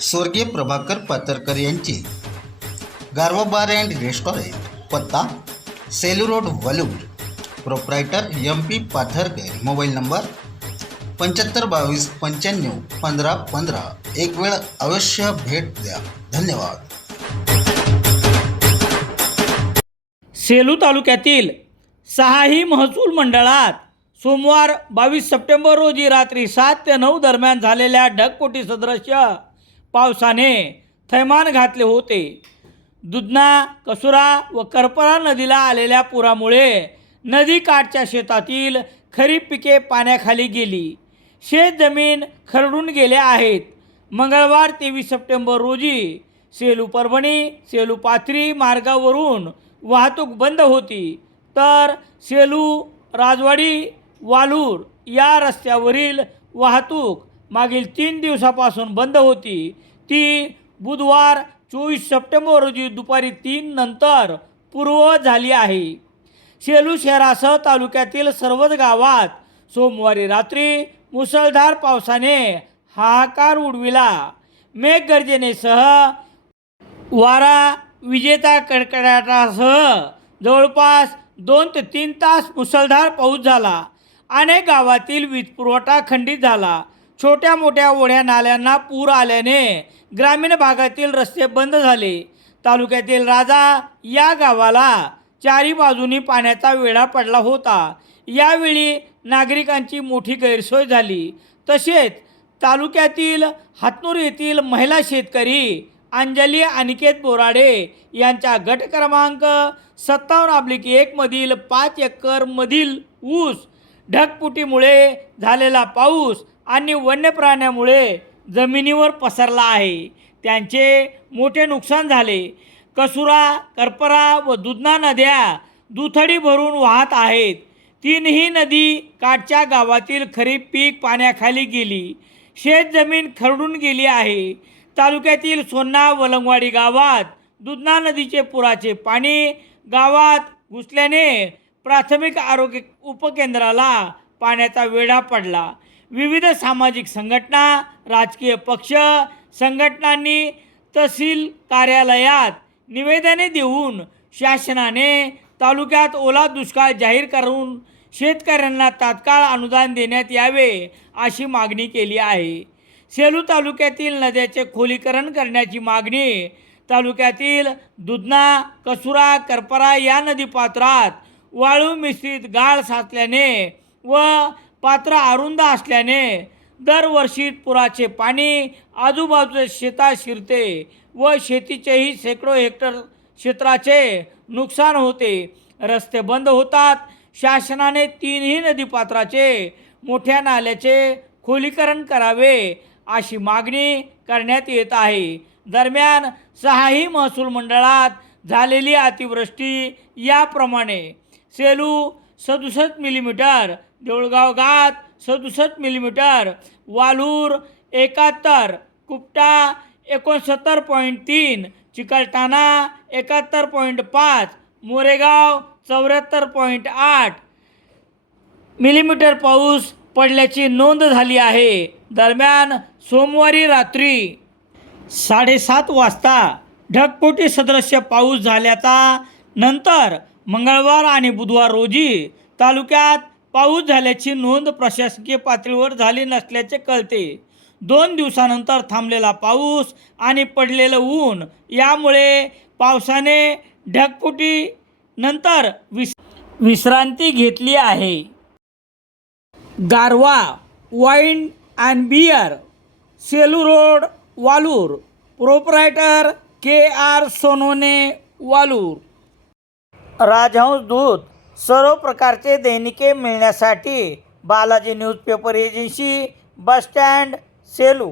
स्वर्गीय प्रभाकर पातरकर यांची. गारवा बार अँड रेस्टॉरंट पत्ता Selu road Walur. Proprietor M P Patharkar mobile number पंच्याहत्तर बावीस पंच्याण्णव पंधरा पंधरा. एक वेळ अवश्य भेट द्या. धन्यवाद. सेलू तालुक्यातील सहाही महसूल मंडळात सोमवार बावीस सप्टेंबर रोजी रात्री सात ते नऊ दरम्यान झालेल्या ढगपोटी सदृश्य पावसाने थैमान घातले होते. दुधना कसुरा व करपरा नदीला आलेल्या पुरामुळे नदीकाठच्या शेतातील खरीप पिके पाण्याखाली गेली. शेत जमीन खरडून गेले आहेत. मंगळवार तेवीस सप्टेंबर रोजी सेलू परभणी सेलू पाथरी मार्गावरून वाहतूक बंद होती. तर सेलू राजवाडी वालूर या रस्त्यावरील वाहतूक मागील तीन दिवसापासून बंद होती. ती बुधवार चोवीस सप्टेंबर रोजी दुपारी तीन नंतर पूर्व झाली आहे. सेलू शहरासह तालुक्यातील सर्वच गावात सोमवारी रात्री मुसळधार पावसाने हाहाकार उडविला. मेघगर्जनेसह वारा विजेता कडकडाटासह जवळपास दोन ते तीन तास मुसळधार पाऊस झाला. अनेक गावातील वीज पुरवठा खंडित झाला. छोट्या मोठ्या ओढ्या नाल्यांना पूर आल्याने ग्रामीण भागातील रस्ते बंद झाले. तालुक्यातील राजा या गावाला चारी बाजूनी पाण्याचा वेढा पडला होता. यावेळी नागरिकांची मोठी गैरसोय झाली. तसेच तालुक्यातील हातनूर येथील महिला शेतकरी अंजली अनिकेत बोराडे यांच्या गट क्रमांक सत्तावन्न अब्लिक एकमधील पाच एकरमधील ऊस ढगपुटीमुळे झालेला पाऊस आणि वन्य प्राण्यामुळे जमिनीवर पसरला आहे. त्यांचे मोठे नुकसान झाले. कसुरा करपरा व दुधना नद्या दुथडी भरून वाहत आहेत. तीनही नदी काठच्या गावातील खरीप पीक पाण्याखाली गेली. शेतजमीन खरडून गेली आहे. तालुक्यातील सोन्ना वलंगवाडी गावात दुधना नदीचे पुराचे पाणी गावात घुसल्याने प्राथमिक आरोग्य उपकेंद्राला पाण्याचा वेढा पडला. विविध सामाजिक संघटना राजकीय पक्ष संघटनांनी तहसील कार्यालयात निवेदने देऊन शासनाने तालुक्यात ओला दुष्काळ जाहीर करून शेतकऱ्यांना तात्काळ अनुदान देण्यात यावे अशी मागणी केली आहे. सेलू तालुक्यातील नद्याचे खोलीकरण करण्याची मागणी तालुक्यातील दुधना कसुरा करपरा या नदीपात्रात वाळू मिश्रित गाळ साचल्याने व पात्र अरुंद असल्याने दरवर्षी पुराचे पाणी आजूबाजूच्या शेतात शिरते व शेतीचेही शेकडो हेक्टर क्षेत्राचे नुकसान होते. रस्ते बंद होतात. शासनाने तीनही नदीपात्राचे मोठ्या नाल्याचे खोलीकरण करावे अशी मागणी करण्यात येत आहे. दरम्यान सहाही महसूल मंडळात झालेली अतिवृष्टी याप्रमाणे सेलू सदुसष्ट मिलीमीटर देऊळगाव घाट सदुसष्ट मिलीमीटर वालूर एकाहत्तर कुपटा एकोणसत्तर पॉईंट तीन चिकलठाणा एकाहत्तर पॉईंट पाच मोरेगाव चौऱ्याहत्तर पॉईंट आठ. मिलीमीटर पाऊस पडल्याची नोंद झाली आहे. दरम्यान सोमवारी रात्री साडेसात वाजता ढगपोटी सदृश्य पाऊस झाल्याचा नंतर मंगळवार आणि बुधवार रोजी तालुक्यात पाऊस झाल्याची नोंद प्रशासकीय पातळीवर झाली नसल्याचे कळते. दोन दिवसानंतर थांबलेला पाऊस आणि पडलेलं ऊन यामुळे पावसाने ढगफुटी नंतर विस विश्रांती घेतली आहे. Garwa wine and beer Selu road Walur. Proprietor K R Sonone Walur. राजहंस दूत सर्व प्रकारचे दैनिके मिळण्यासाठी Balaji newspaper agency bus stand Selu.